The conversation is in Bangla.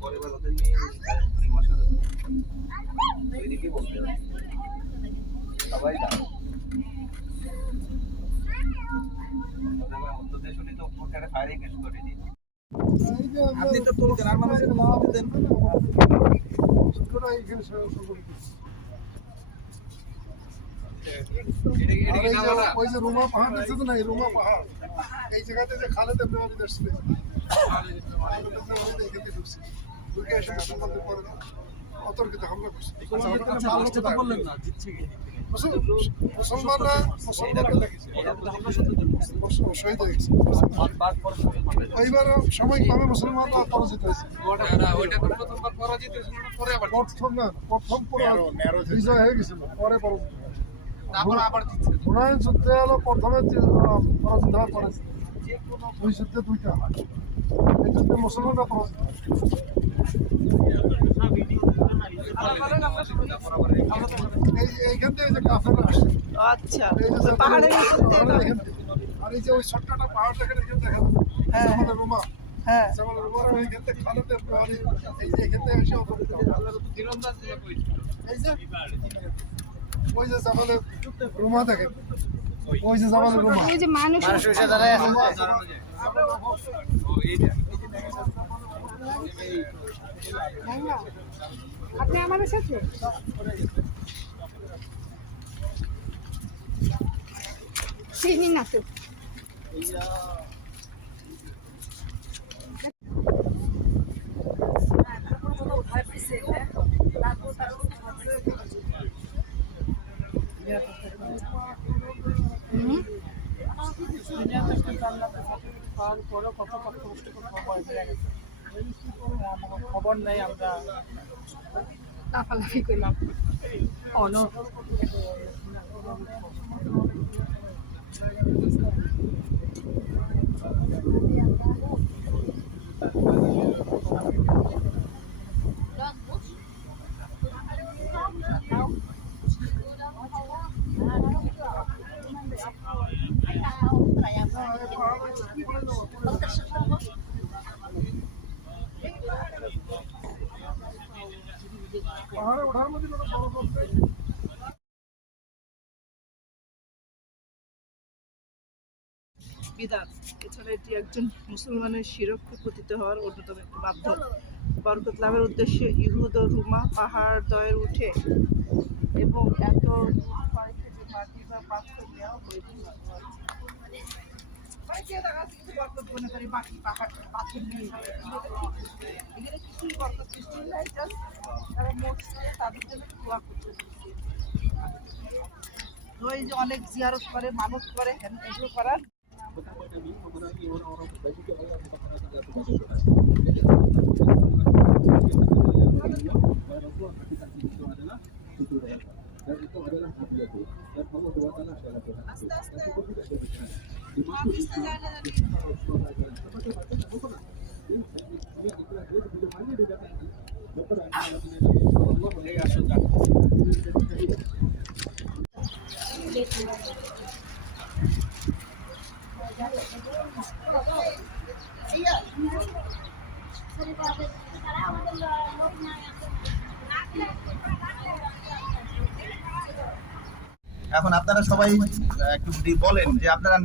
পরিবার ওদের নিয়ে মশা কি বলতে সবাই জানে আপনি তো তুলতেন আর মানুষের মামা দিতেন ওই যে রুমা পাহাড় দেখছে তো না এই রুমা পাহাড় এই জায়গাতে যে খালেদ ইব্রাহিম আসছিল ঢুকে এসে মুসলমানদের পরে অতর্কিত হামলা করছে মুসলমানরা শহীদ হয়ে গেছে এইবার সাময়িকভাবে মুসলমানরা পরাজিত হয়েছে প্রথম পুরো বিজয় হয়ে গেছিল পরে পরাজিত হুনাইন যুদ্ধে হলো প্রথমে পরাজিত হওয়ার পরে দুই যুদ্ধে দুইটা এই যুদ্ধে মুসলমানরা পরাজিত এইখান থেকে যে কাফেররা আসে আচ্ছা পাহাড়ের আর এই যে ওই ছোট্টটা পাহাড় দেখেন এখানে দেখা যাবে রুমা হ্যাঁ এইখান থেকে খালেতে এইখান থেকে এসে এই যে ওই যে জামালের রুমা দেখেন ওই যে জামালের রুমা ওই যে মানুষ আপনি আমাদের সাথে চিনি না তো খবর নেই আমরা লাফালাফি করলাম অন পাহাড়ে ওঠার মধ্যে কোনো বড় করতে বিধান। এছাড়া এটি একজন মুসলমানের শিরকে পতিত হওয়ার অন্যতম একটি মাধ্যম। বরকত লাভের উদ্দেশ্যে ইহুদ ও রুমা পাহাড় দয়ে উঠে এবং এত পানিতে যে মাটি বা পাথর নেওয়া হয়েছিল মনে করি বাকি পাহাড় পাথর নেই এখানে কিছুই বরকত সৃষ্টি নাই, তারা মসজিদে তাদের জন্য দোয়া করতে ওই যে অনেক জিয়ারত করে মানত করে এগুলো করার এখন আপনারা সবাই একটু বলেন যে আপনারা